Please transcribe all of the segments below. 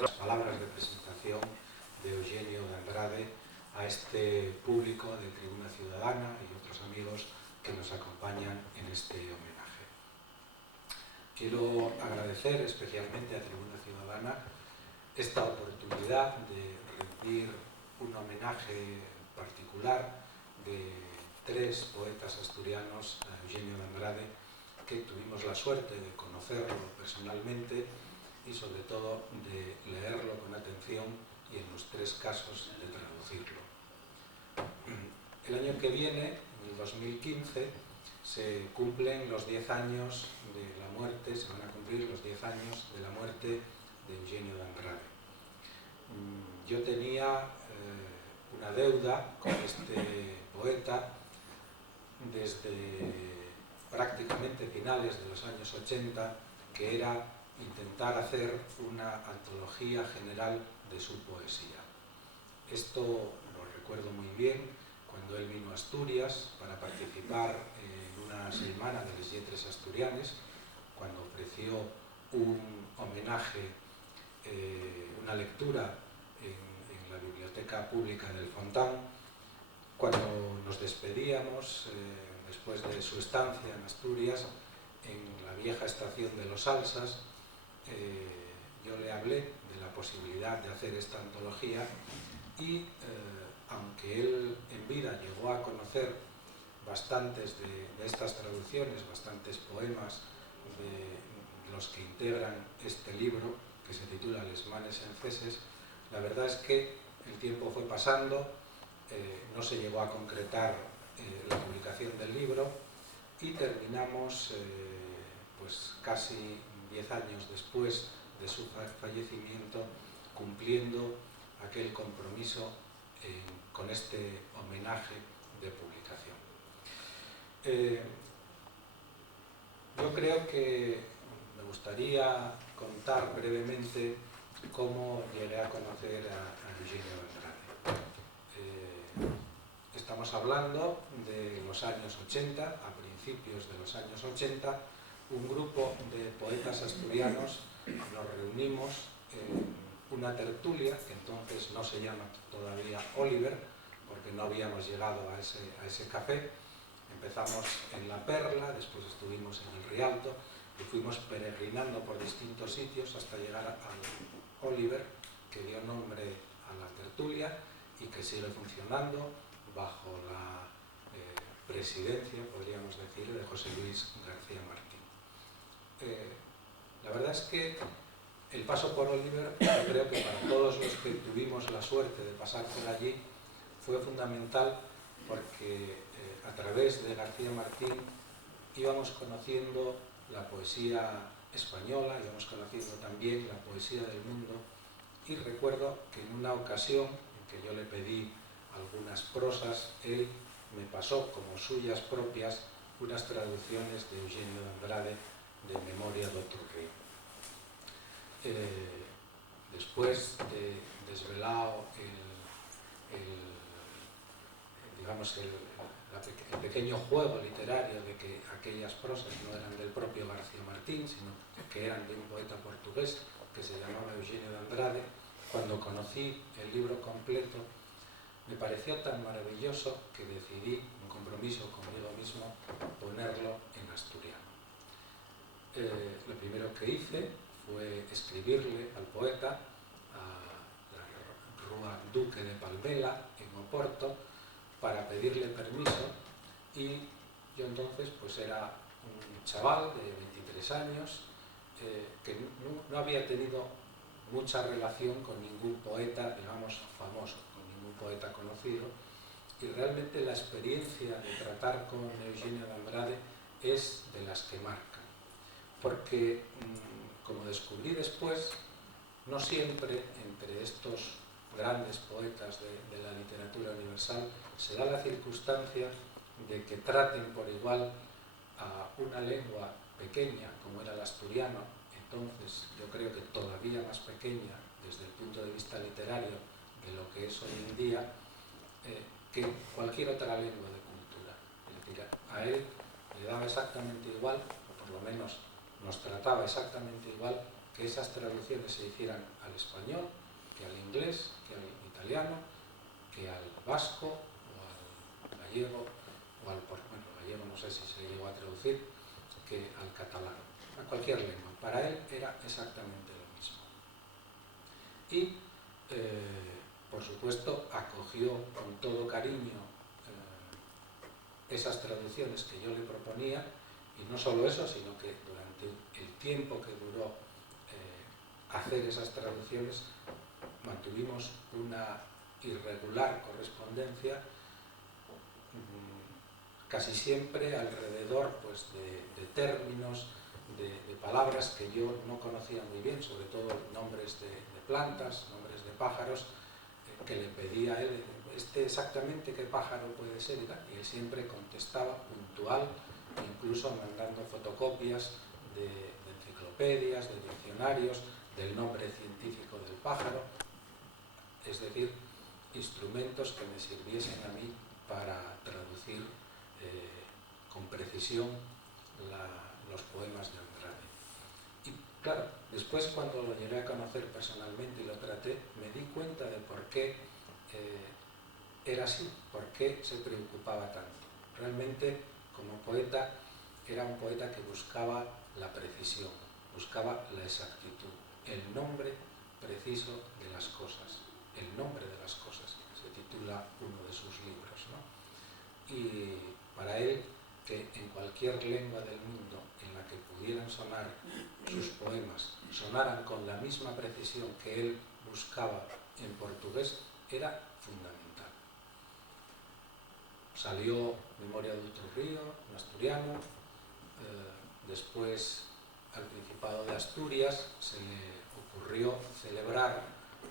Las palabras de presentación de Eugenio de Andrade a este público de Tribuna Ciudadana y otros amigos que nos acompañan en este homenaje. Quiero agradecer especialmente a Tribuna Ciudadana esta oportunidad de rendir un homenaje particular de tres poetas asturianos, a Eugenio de Andrade, que tuvimos la suerte de conocerlo personalmente y sobre todo de leerlo con atención y en los tres casos de traducirlo. El año que viene, en el 2015, se cumplen los 10 años de la muerte, se van a cumplir los 10 años de la muerte de Eugenio de Andrade. Yo tenía una deuda con este poeta desde prácticamente finales de los años 80, que era intentar hacer una antología general de su poesía. Esto lo recuerdo muy bien cuando él vino a Asturias para participar en una semana de les Lletres Asturianes, cuando ofreció un homenaje, una lectura en la Biblioteca Pública del Fontán. Cuando nos despedíamos, después de su estancia en Asturias, en la vieja estación de Los Alsas, yo le hablé de la posibilidad de hacer esta antología y aunque él en vida llegó a conocer bastantes de estas traducciones, bastantes poemas de los que integran este libro, que se titula Les manes enceses, la verdad es que el tiempo fue pasando, no se llegó a concretar la publicación del libro y terminamos pues casi 10 años después de su fallecimiento cumpliendo aquel compromiso con este homenaje de publicación. Yo creo que me gustaría contar brevemente cómo llegué a conocer a Eugenio de Andrade. Estamos hablando de los años 80, a principios de los años 80, un grupo de poetas asturianos nos reunimos en una tertulia, que entonces no se llama todavía Oliver, porque no habíamos llegado a ese café. Empezamos en La Perla, después estuvimos en el Rialto y fuimos peregrinando por distintos sitios hasta llegar al Oliver, que dio nombre a la tertulia y que sigue funcionando bajo la presidencia, podríamos decir, de José Luis García Martín. La verdad es que el paso por Oliver, yo creo que para todos los que tuvimos la suerte de pasar por allí, fue fundamental porque a través de García Martín íbamos conociendo la poesía española, íbamos conociendo también la poesía del mundo, y recuerdo que en una ocasión en que yo le pedí algunas prosas, él me pasó como suyas propias unas traducciones de Eugenio de Andrade de Memoria d'Otro Rei. Después de desvelado el pequeño juego literario de que aquellas prosas no eran del propio García Martín, sino que eran de un poeta portugués que se llamaba Eugenio de Andrade, cuando conocí el libro completo, me pareció tan maravilloso que decidí, en compromiso conmigo mismo, ponerlo en asturiano. Lo primero que hice fue escribirle al poeta, a la Rúa Duque de Palmela, en Oporto, para pedirle permiso, y yo entonces pues era un chaval de 23 años que no había tenido mucha relación con ningún poeta, digamos, famoso, con ningún poeta conocido, y realmente la experiencia de tratar con Eugenio de Andrade es de las que marcan, porque como descubrí después, no siempre entre estos grandes poetas de la literatura universal se da la circunstancia de que traten por igual a una lengua pequeña como era el asturiano, entonces yo creo que todavía más pequeña desde el punto de vista literario de lo que es hoy en día, que cualquier otra lengua de cultura. Es decir, a él le daba exactamente igual, o por lo menos nos trataba exactamente igual, que esas traducciones se hicieran al español, que al inglés, que al italiano, que al vasco o al gallego, o al gallego no sé si se llegó a traducir, que al catalán, a cualquier lengua. Para él era exactamente lo mismo. Y, por supuesto, acogió con todo cariño esas traducciones que yo le proponía, y no solo eso, sino que durante el tiempo que duró hacer esas traducciones mantuvimos una irregular correspondencia, casi siempre alrededor pues, de términos, de palabras que yo no conocía muy bien, sobre todo nombres de plantas, nombres de pájaros, que le pedía a él, exactamente qué pájaro puede ser y tal, y él siempre contestaba puntual, incluso mandando fotocopias de enciclopedias, de diccionarios, del nombre científico del pájaro, es decir, instrumentos que me sirviesen a mí para traducir con precisión los poemas de Andrade. Y claro, después cuando lo llegué a conocer personalmente y lo traté, me di cuenta de por qué era así, por qué se preocupaba tanto. Realmente, como poeta, era un poeta que buscaba la precisión, buscaba la exactitud, el nombre preciso de las cosas, el nombre de las cosas, se titula uno de sus libros, ¿no? Y para él, que en cualquier lengua del mundo en la que pudieran sonar sus poemas, sonaran con la misma precisión que él buscaba en portugués, era fundamental. Salió Memoria de otro río, en asturiano, después al Principado de Asturias se le ocurrió celebrar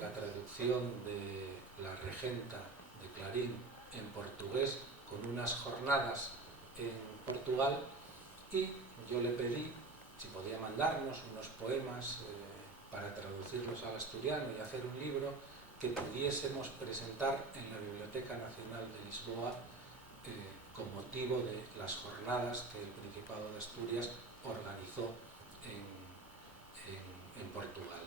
la traducción de La Regenta de Clarín en portugués con unas jornadas en Portugal, y yo le pedí si podía mandarnos unos poemas para traducirlos al asturiano y hacer un libro que pudiésemos presentar en la Biblioteca Nacional de Lisboa con motivo de las jornadas que el Principado de Asturias organizó en Portugal.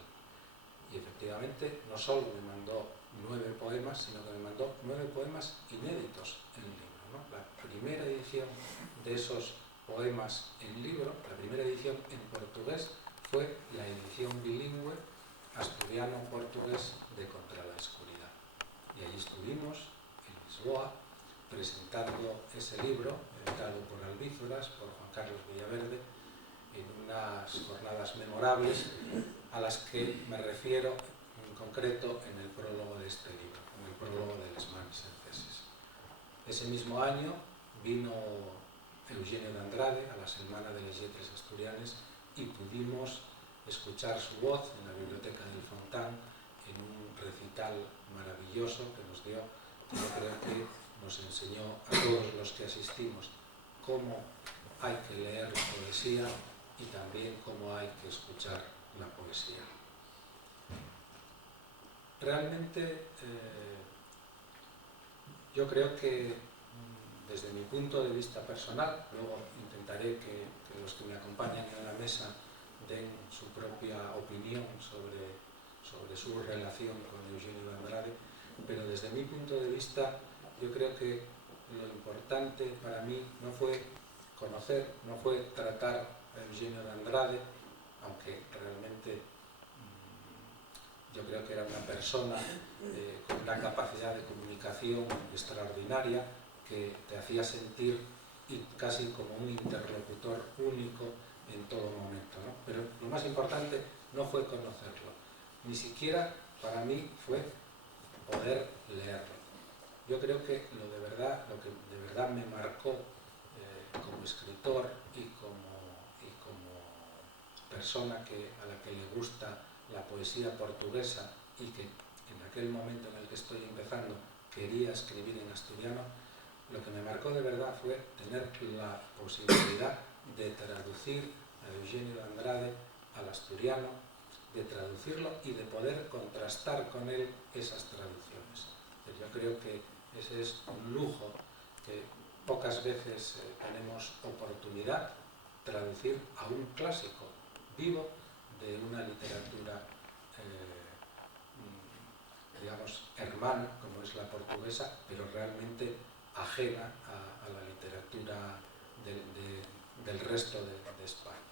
Y efectivamente no solo me mandó 9 poemas, sino que me mandó 9 poemas inéditos en libro, ¿no? La primera edición de esos poemas en libro, la primera edición en portugués, fue la edición bilingüe asturiano-portugués de Contra la Escuridad. Y allí estuvimos, en Lisboa, presentando ese libro, editado por Alvízoras, por Juan Carlos Villaverde, en unas jornadas memorables a las que me refiero en concreto en el prólogo de este libro, en el prólogo de Les Mans Enceses. Ese mismo año vino Eugenio de Andrade a la Semana de les Lletres Asturianes y pudimos escuchar su voz en la Biblioteca del Fontán en un recital maravilloso que nos dio, que yo creo que nos enseñó a todos los que asistimos cómo hay que leer poesía y también cómo hay que escuchar la poesía. Realmente yo creo que desde mi punto de vista personal, luego intentaré que los que me acompañan en la mesa den su propia opinión sobre su relación con Eugenio de Andrade, pero desde mi punto de vista yo creo que lo importante para mí no fue conocer, no fue tratar a Eugenio de Andrade, aunque realmente yo creo que era una persona con una capacidad de comunicación extraordinaria que te hacía sentir casi como un interlocutor único en todo momento, ¿no? Pero lo más importante no fue conocerlo, ni siquiera para mí fue poder leerlo. Yo creo que lo que de verdad me marcó como escritor y como persona a la que le gusta la poesía portuguesa y que en aquel momento en el que estoy empezando quería escribir en asturiano, lo que me marcó de verdad fue tener la posibilidad de traducir a Eugenio de Andrade al asturiano, de traducirlo y de poder contrastar con él esas traducciones. Yo creo que ese es un lujo que pocas veces tenemos oportunidad, traducir a un clásico vivo de una literatura digamos hermana, como es la portuguesa, pero realmente ajena a la literatura del resto de España.